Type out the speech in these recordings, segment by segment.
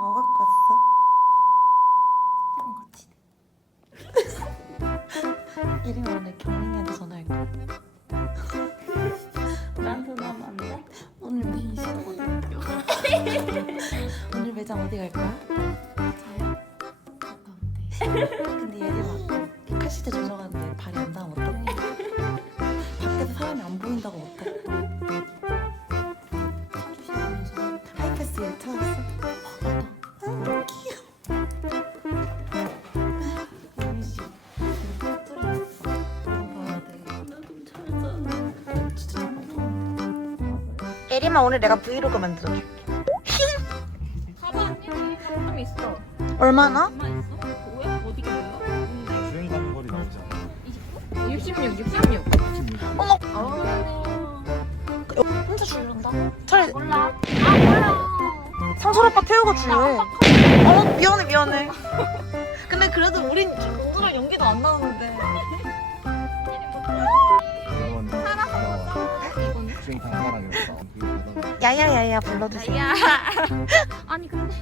뭐 갖고 왔어? 같이. 예림아 오늘 경민이한테 전화할 거야. 나한테 전화하면 안 돼? 오늘 메인 시간 어디 갈게요? 오늘 매장 어디 갈 거야? 가까운데. 근데 예림아 카시트 조정하는데 발이 안 닿으면 어떡해? 밖에서 사람이 안 보인다고 어떡해? 사주신다면서. 하이패스 찾았어? 아, 귀여워. 예림이 씨 사투리 있어. 그런 거 해야 돼. 나좀 잘하잖아. 진짜 예림아 오늘 내가 브이로그 만들어줄게. 가방 좀 있어. 얼마나? 얼마 있어? 뭐야? 어디가 뭐야? 주행 가는 거리 나오지 않아? 66, 66. 어머 아, 혼자 줄는다? 차라리 몰라. 아, 몰라. 상철 오빠 태우고 줄래. 미안해. 근데 그래도 우린 동그란 연기도 안 나오는데. 이건 이거는? 주행 방사랑 이렇게 나온 그 바다가 야야야야 불러주세요. 야. 아니 근데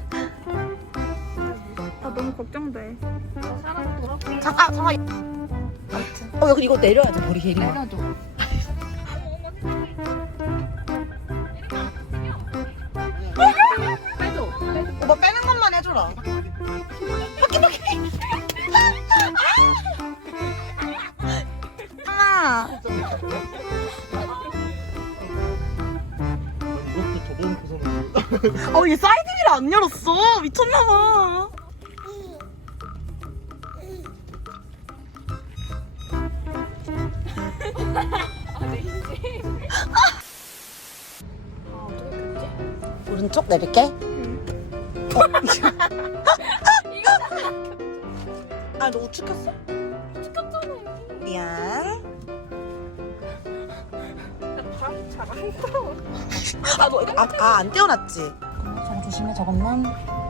나 너무 걱정돼. 사람 돌아보기 잠깐. 아무튼. 야 근데 이거 내려야지 머리 예림아. 내려줘. 빼줘. 오빠 빼는 것만 해줘라. 하나. 이것도 저번부터는 얘 사이드미러 안 열었어. 미쳤나봐. 오른쪽 내릴게. 아, 너 우측혔어? 시켰잖아. 미안. 바람 잘한다. 안 떼어놨지? 잘 조심해, 저것만.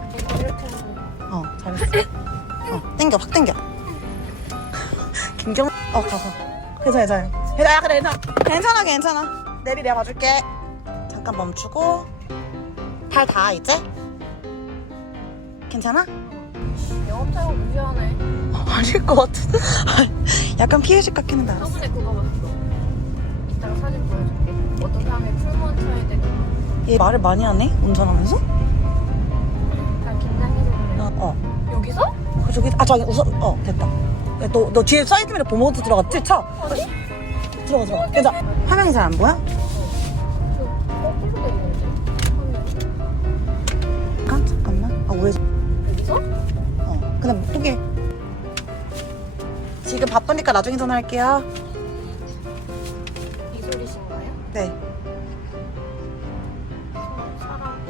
잘했어. 땡겨, 확 땡겨. 김경, 괜찮아. 괜찮아. 내비 내가 봐줄게. 잠깐 멈추고. 발 닿아, 이제? 괜찮아? 영업차가 무시하네. 아닐 것 같은데. 약간 피해식 같긴 한데 알았어. 저번에 그거 봤어. 이따가 사진 보여줄게. 어떤 사람이 풀무원 쳐야 되고 얘 말을 많이 하네? 운전하면서? 다 긴장해서 그래. 여기서? 저기, 저기, 우선, 됐다. 야, 너 뒤에 사이드미러 보모드 들어갔지? 차? 어디? 들어가. 괜찮아. 화면이 잘 안 보여? 저 거꾸로 내리는데. 잠깐만. 왜? 여기서? 그냥 목도게. 지금 바쁘니까 나중에 전화할게요. 이 소리신가요? 네. 사람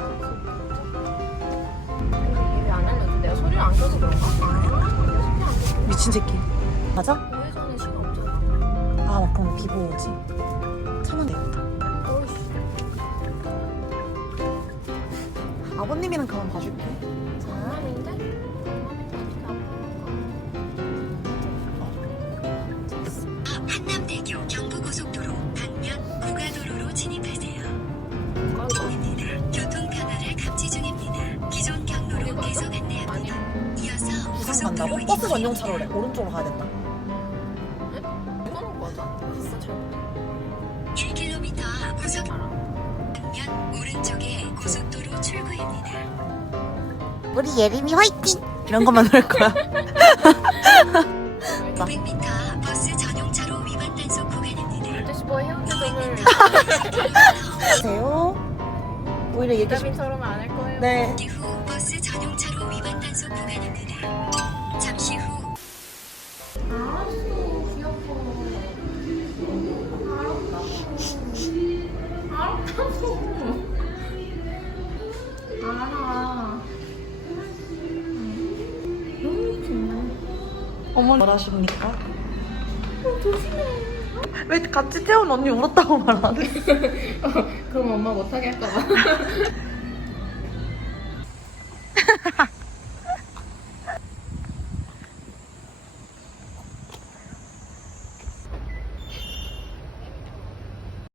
근데 얘 왜 안 알려줘? 내가 소리를 안 켜서 그런가? 소리 안 켜서 미친 새끼. 맞아? 우회전에 시간 없잖아. 그럼 비보 오지. 차면 되겠다. 어이씨. 아버님이랑 그만 봐줄게. 사람인데? 한남대교 경부고속도로 방면 고가도로로 진입하세요. 입니다. 교통 변화를 감지 중입니다. 기존 경로로 계속 안내합니다. 이어서 부산 간다고? 고속도로 버스 전용 차로래. 오른쪽으로 가야 된다. 이거는 맞아? 진짜 잘 몰라. 1km 앞 고속 방면 오른쪽에 고속도로 출구입니다. 우리 예림이 화이팅! 이런 것만 할 거야. 500m 앞 버스 전용차로 위반 단속 구간입니다. 아저씨 뭐 해운대점을 안녕하세요. 오히려 얘기 좀. 비타민처럼 안 할 거예요? 네. 이후 버스 전용차로 위반 단속 구간입니다. 잠시 후 알았어. 귀엽고. 알았다고. 알아. 너무 좋네. 어머니 뭐라십니까? 조심해. 왜 같이 태운 언니 울었다고 말 안 해? 그럼 엄마 못하게 할까봐.